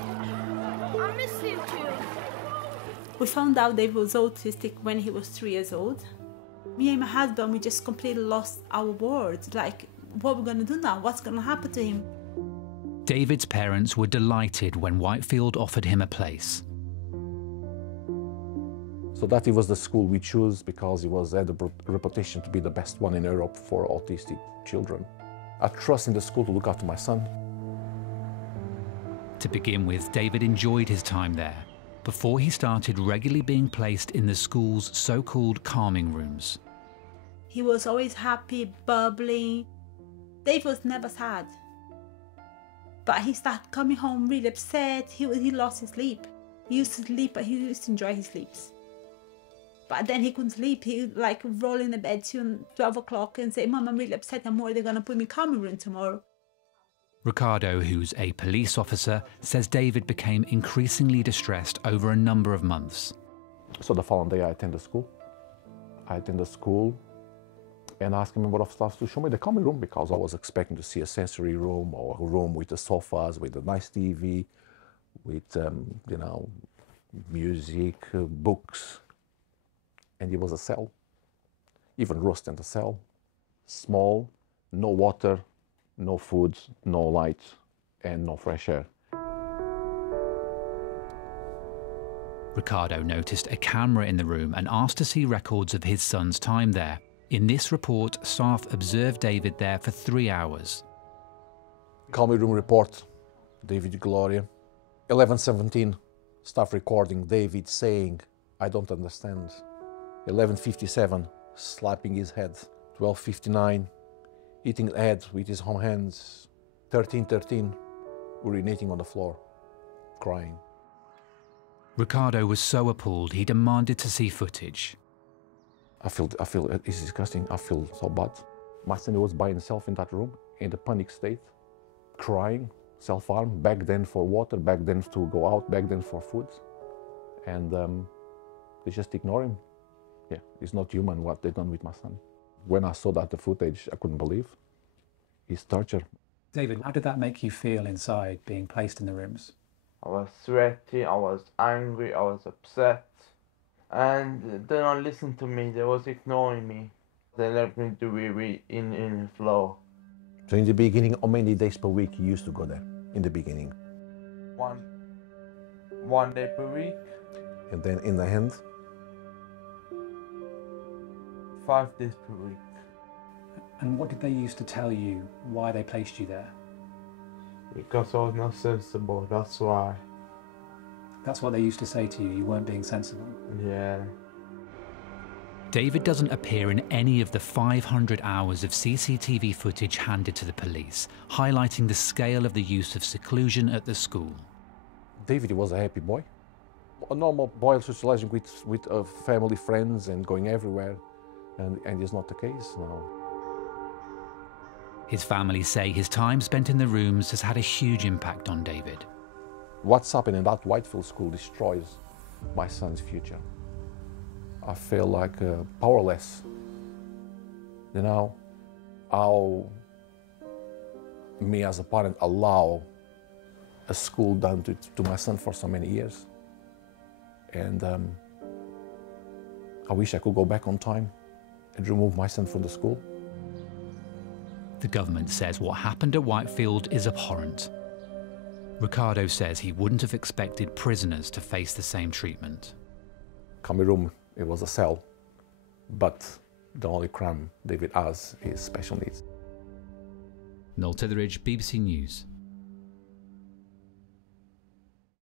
I miss him too. We found out David was autistic when he was 3 years old. Me and my husband, we just completely lost our words. Like, what we're going to do now? What's going to happen to him? David's parents were delighted when Whitefield offered him a place. So that it was the school we chose because it had a reputation to be the best one in Europe for autistic children. I trust in the school to look after my son. To begin with, David enjoyed his time there before he started regularly being placed in the school's so-called calming rooms. He was always happy, bubbly. Dave was never sad. But he started coming home really upset. He lost his sleep. He used to sleep, but he used to enjoy his sleeps. But then he couldn't sleep. He would like roll in the bed till 12 o'clock and say, "Mom, I'm really upset. I'm worried they're going to put me in calming room tomorrow." Ricardo, who's a police officer, says David became increasingly distressed over a number of months. So the following day I attended school. And asked him a lot of stuff to show me the common room because I was expecting to see a sensory room or a room with the sofas, with a nice TV, with, music, books. And it was a cell, even worse than the cell. Small, no water, no food, no light, and no fresh air. Ricardo noticed a camera in the room and asked to see records of his son's time there. In this report, staff observed David there for 3 hours. Calming room report, David Gloria. 11:17, staff recording David saying, "I don't understand." 11:57, slapping his head. 12:59, hitting the head with his own hands. 13:13, urinating on the floor, crying. Ricardo was so appalled he demanded to see footage. I feel it's disgusting. I feel so bad. My son was by himself in that room, in a panic state, crying, self-harm, back then for water, back then to go out, back then for food. And they just ignore him. Yeah, it's not human what they've done with my son. When I saw that the footage, I couldn't believe. It's torture. David, how did that make you feel inside, being placed in the rooms? I was sweaty, I was angry, I was upset. And they don't listen to me, they was ignoring me. They left me to be in the floor. So in the beginning, how many days per week you used to go there, in the beginning? One day per week. And then in the end? 5 days per week. And what did they used to tell you, why they placed you there? Because I was not sensible, that's why. That's what they used to say to you, you weren't being sensible? Yeah. David doesn't appear in any of the 500 hours of CCTV footage handed to the police, highlighting the scale of the use of seclusion at the school. David was a happy boy. A normal boy socializing with family, friends and going everywhere. And it's not the case now. His family say his time spent in the rooms has had a huge impact on David. What's happening in that Whitefield school destroys my son's future. I feel like powerless. You know, how me as a parent allow a school done to my son for so many years. And I wish I could go back on time and remove my son from the school. The government says what happened at Whitefield is abhorrent. Ricardo says he wouldn't have expected prisoners to face the same treatment. Common room, it was a cell, but the only crime David has is special needs. Noel Tetheridge, BBC News.